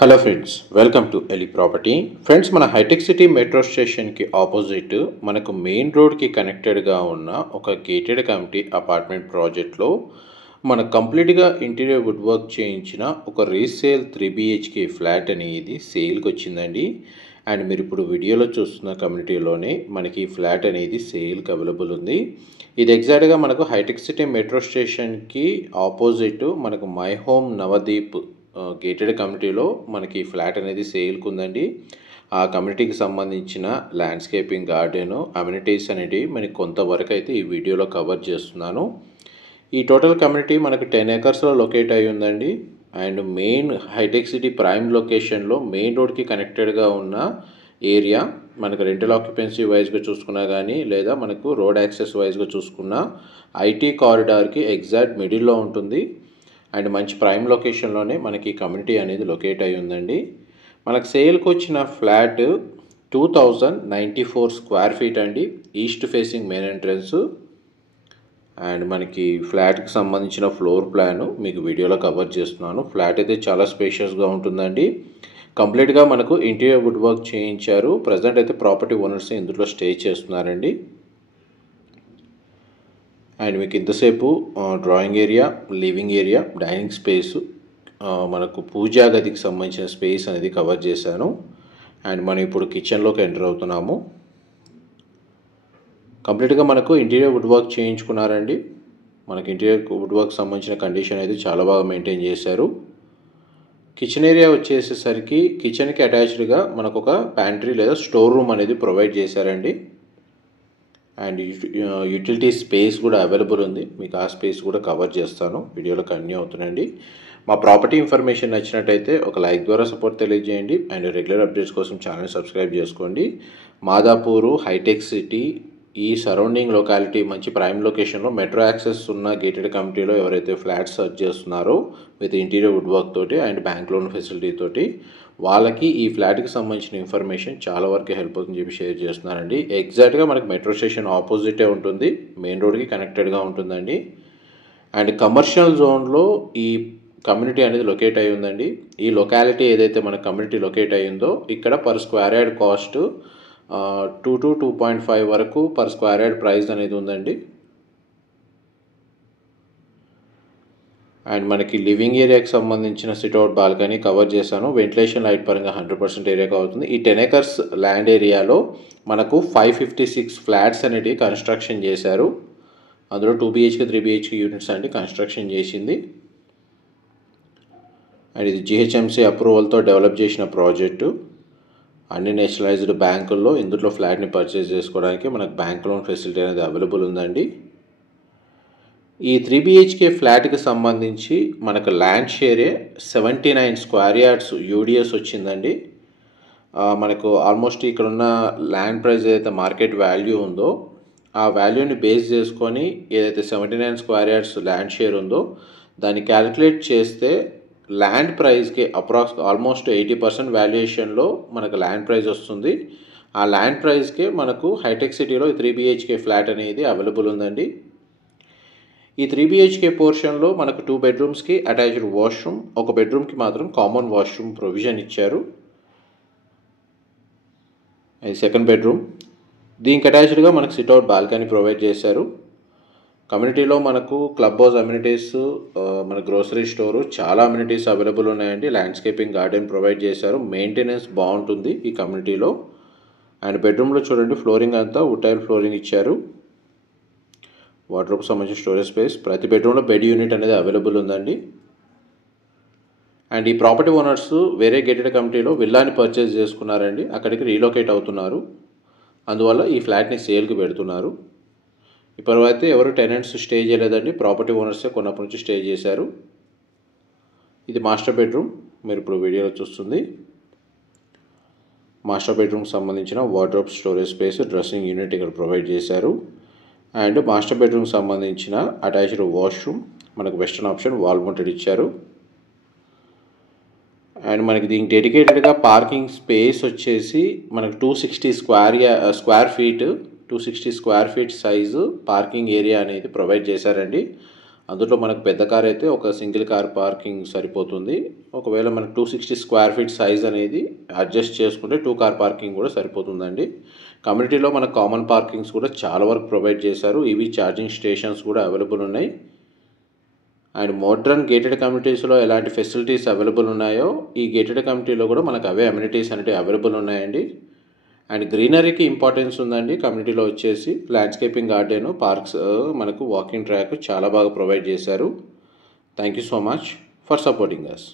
Hello friends, welcome to ఎలి property. Friends, మన హైటెక్ సిటీ మెట్రో స్టేషన్కి ఆపోజిట్ మనకు మెయిన్ రోడ్కి కనెక్టెడ్గా ఉన్న ఒక గేటెడ్ కమ్యూనిటీ అపార్ట్మెంట్ ప్రాజెక్ట్లో మనకు కంప్లీట్గా ఇంటీరియర్ వుడ్ వర్క్ చేయించిన ఒక రీసేల్ 3 BHK ఫ్లాట్ అనేది సేల్కి వచ్చిందండి. అండ్ మీరు ఇప్పుడు వీడియోలో చూస్తున్న కమ్యూనిటీలోనే మనకి ఈ ఫ్లాట్ అనేది సేల్కి అవైలబుల్ ఉంది. ఇది ఎగ్జాక్ట్గా మనకు హైటెక్ సిటీ మెట్రో స్టేషన్కి ఆపోజిట్ మనకు మై హోమ్ నవదీప్ గేటెడ్ కమ్యూనిటీలో మనకి ఫ్లాట్ అనేది సేల్కి ఉందండి. ఆ కమ్యూనిటీకి సంబంధించిన ల్యాండ్స్కేపింగ్, గార్డెను, అమ్యూనిటీస్ అనేవి మనకి కొంతవరకు అయితే ఈ వీడియోలో కవర్ చేస్తున్నాను. ఈ టోటల్ కమ్యూనిటీ మనకు 10 acresలో లొకేట్ అయి ఉందండి. And main hitech city prime లొకేషన్లో మెయిన్ రోడ్కి కనెక్టెడ్గా ఉన్న ఏరియా. మనకు రెంటల్ ఆక్యుపెన్సీ వైజ్గా చూసుకున్నా కానీ లేదా మనకు రోడ్ యాక్సెస్ వైజ్గా చూసుకున్నా ఐటీ కారిడార్కి ఎగ్జాక్ట్ మిడిల్లో ఉంటుంది. అండ్ మంచి ప్రైమ్ లొకేషన్లోనే మనకి కమ్యూనిటీ అనేది లొకేట్ అయి ఉందండి. మనకు సేల్కి వచ్చిన ఫ్లాట్ 2094 స్క్వేర్ ఫీట్ అండి. East facing main entrance. And మనకి ఫ్లాట్కి సంబంధించిన ఫ్లోర్ ప్లాన్ మీకు వీడియోలో కవర్ చేస్తున్నాను. ఫ్లాట్ అయితే చాలా స్పేషియస్గా ఉంటుందండి. కంప్లీట్గా మనకు ఇంటీరియర్ వుడ్ వర్క్ చేయించారు. ప్రజెంట్ అయితే ప్రాపర్టీ ఓనర్స్ ఇందులో స్టే చేస్తున్నారండి. అండ్ మీకు ఇంతసేపు drawing area, living area, dining space, మనకు పూజా గదికి సంబంధించిన స్పేస్ అనేది కవర్ చేశాను. అండ్ మనం ఇప్పుడు కిచెన్లోకి ఎంటర్ అవుతున్నాము. కంప్లీట్గా మనకు ఇంటీరియర్ వుడ్ వర్క్ చేయించుకున్నారండి. మనకి ఇంటీరియర్ వుడ్ వర్క్ సంబంధించిన కండిషన్ అయితే చాలా బాగా మెయింటైన్ చేశారు. కిచెన్ ఏరియా వచ్చేసేసరికి కిచెన్కి అటాచ్డ్గా మనకు ఒక ప్యాంట్రీ లేదా స్టోర్ రూమ్ అనేది ప్రొవైడ్ చేశారండి. అండ్ యూటిలిటీ స్పేస్ కూడా అవైలబుల్ ఉంది. మీకు ఆ స్పేస్ కూడా కవర్ చేస్తాను. వీడియోలో కంటిన్యూ అవుతుందండి. మా ప్రాపర్టీ ఇన్ఫర్మేషన్ నచ్చినట్టయితే ఒక లైక్ ద్వారా సపోర్ట్ తెలియజేయండి. అండ్ రెగ్యులర్ అప్డేట్స్ కోసం ఛానల్ సబ్స్క్రైబ్ చేసుకోండి. మాదాపూరు, హైటెక్ సిటీ, ఈ సరౌండింగ్ లొకాలిటీ మంచి ప్రైమ్ లొకేషన్లో మెట్రో యాక్సెస్ ఉన్న గేటెడ్ కమ్యూనిటీలో ఎవరైతే ఫ్లాట్స్ సర్చ్ చేస్తున్నారో విత్ ఇంటీరియర్ వుడ్ వర్క్ తోటి అండ్ బ్యాంక్ లోన్ ఫెసిలిటీ తోటి వాళ్ళకి ఈ ఫ్లాట్కి సంబంధించిన ఇన్ఫర్మేషన్ చాలా వరకు హెల్ప్ అవుతుందని చెప్పి షేర్ చేస్తున్నారండి. ఎగ్జాక్ట్గా మనకి మెట్రో స్టేషన్ ఆపోజిటే ఉంటుంది. మెయిన్ రోడ్కి కనెక్టెడ్గా ఉంటుందండి. అండ్ కమర్షియల్ జోన్లో ఈ కమ్యూనిటీ అనేది లొకేట్ అయి ఉందండి. ఈ లొకాలిటీ ఏదైతే మన కమ్యూనిటీ లొకేట్ అయ్యిందో ఇక్కడ per square yard cost 2 to 2.5 వరకు పర్ స్క్వేర్ యార్డ్ ప్రైస్ అనేది ఉందండి. అండ్ మనకి లివింగ్ ఏరియాకి సంబంధించిన సిట్అవుట్ బాల్కనీ కవర్ చేశాను. వెంటిలేషన్ లైట్ పరంగా 100% ఏరియా అవుతుంది. ఈ 10 acres ల్యాండ్ ఏరియాలో మనకు 556 ఫ్లాట్స్ అనేటివి కన్స్ట్రక్షన్ చేశారు. అందులో 2 BHK 3 BHK యూనిట్స్ అండి కన్స్ట్రక్షన్ చేసింది. అండ్ ఇది GHMC అప్రూవల్తో డెవలప్ చేసిన ప్రాజెక్టు. అన్ని నేషనలైజ్డ్ బ్యాంకుల్లో ఇందులో ఫ్లాట్ని పర్చేస్ చేసుకోవడానికి మనకు బ్యాంక్ లోన్ ఫెసిలిటీ అనేది అవైలబుల్ ఉందండి. ఈ 3 BHK ఫ్లాట్కి సంబంధించి మనకు ల్యాండ్ షేరే 79 స్క్వేర్ యార్డ్స్ యూడిఎస్ వచ్చిందండి. మనకు ఆల్మోస్ట్ ఇక్కడ ఉన్న ల్యాండ్ ప్రైస్ ఏదైతే మార్కెట్ వాల్యూ ఉందో ఆ వాల్యూని బేస్ చేసుకొని ఏదైతే 79 స్క్వేర్ యార్డ్స్ ల్యాండ్ షేర్ ఉందో దాన్ని క్యాలిక్యులేట్ చేస్తే ల్యాండ్ ప్రైస్కి ఆల్మోస్ట్ 80% వాల్యుయేషన్లో మనకు ల్యాండ్ ప్రైస్ వస్తుంది. ఆ ల్యాండ్ ప్రైస్కి మనకు హైటెక్ సిటీలో 3 BHK ఫ్లాట్ అనేది అవైలబుల్ ఉందండి. ఈ 3 BHK పోర్షన్లో మనకు 2 bedrooమ్స్కి అటాచ్డ్ వాష్రూమ్, ఒక బెడ్రూమ్కి మాత్రం కామన్ వాష్రూమ్ ప్రొవిజన్ ఇచ్చారు. ఇది సెకండ్ బెడ్రూమ్. దీనికి అటాచ్డ్గా మనకు సిట్అవుట్ బాల్కనీ ప్రొవైడ్ చేశారు. కమ్యూనిటీలో మనకు క్లబ్ హౌస్ అమ్యూనిటీస్, మన గ్రోసరీ స్టోరు, చాలా అమ్యూనిటీస్ అవైలబుల్ ఉన్నాయండి. ల్యాండ్స్కేపింగ్, గార్డెన్ ప్రొవైడ్ చేశారు. మెయింటెనెన్స్ బాగుంటుంది ఈ కమ్యూనిటీలో. అండ్ బెడ్రూమ్లో చూడండి ఫ్లోరింగ్ అంతా వుడ్ టైల్ ఫ్లోరింగ్ ఇచ్చారు. వార్డ్రోబ్కి సంబంధించిన స్టోరేజ్ స్పేస్, ప్రతి బెడ్రూమ్లో బెడ్ యూనిట్ అనేది అవైలబుల్ ఉందండి. అండ్ ఈ ప్రాపర్టీ ఓనర్స్ వేరే గేటెడ్ కమ్యూనిటీలో విల్లాని పర్చేస్ చేసుకున్నారండి. అక్కడికి రీలొకేట్ అవుతున్నారు. అందువల్ల ఈ ఫ్లాట్ని సేల్కి పెడుతున్నారు. ఇప్పటివైతే ఎవరు టెనెంట్స్ స్టే చేయలేదండి. ప్రాపర్టీ ఓనర్సే కొన్నప్పటి నుంచి స్టే చేశారు. ఇది మాస్టర్ బెడ్రూమ్. మీరు ఇప్పుడు వీడియోలో చూస్తుంది మాస్టర్ బెడ్రూమ్కి సంబంధించిన wardrobe, storage space, dressing unit ఇక్కడ ప్రొవైడ్ చేశారు. అండ్ మాస్టర్ బెడ్రూమ్కి సంబంధించిన అటాచ్డ్ వాష్రూమ్ మనకు వెస్టర్న్ ఆప్షన్ వాల్ మౌంటెడ్ ఇచ్చారు. అండ్ మనకి దీనికి డెడికేటెడ్గా పార్కింగ్ స్పేస్ వచ్చేసి మనకు 260 square feet size parking area అనేది ప్రొవైడ్ చేశారండి. అందులో మనకు పెద్ద కార్ అయితే ఒక సింగిల్ కార్ పార్కింగ్ సరిపోతుంది. ఒకవేళ మనకు 260 స్క్వేర్ ఫీట్ సైజ్ అనేది అడ్జస్ట్ చేసుకుంటే 2 కార్ పార్కింగ్ కూడా సరిపోతుందండి. కమ్యూనిటీలో మనకు కామన్ పార్కింగ్స్ కూడా చాలా వరకు ప్రొవైడ్ చేశారు. ఈవీ ఛార్జింగ్ స్టేషన్స్ కూడా అవైలబుల్ ఉన్నాయి. అండ్ మోడ్రన్ గేటెడ్ కమ్యూనిటీస్లో ఎలాంటి ఫెసిలిటీస్ అవైలబుల్ ఉన్నాయో ఈ గేటెడ్ కమ్యూనిటీలో కూడా మనకు అవే అమ్యూనిటీస్ అనేవి అవైలబుల్ ఉన్నాయండి. అండ్ గ్రీనరీకి ఇంపార్టెన్స్ ఉందండి. కమ్యూనిటీలో వచ్చేసి ల్యాండ్స్కేపింగ్ గార్డెన్, పార్క్స్, మనకు వాకింగ్ ట్రాక్ చాలా బాగా ప్రొవైడ్ చేశారు. Thank you so much for supporting us.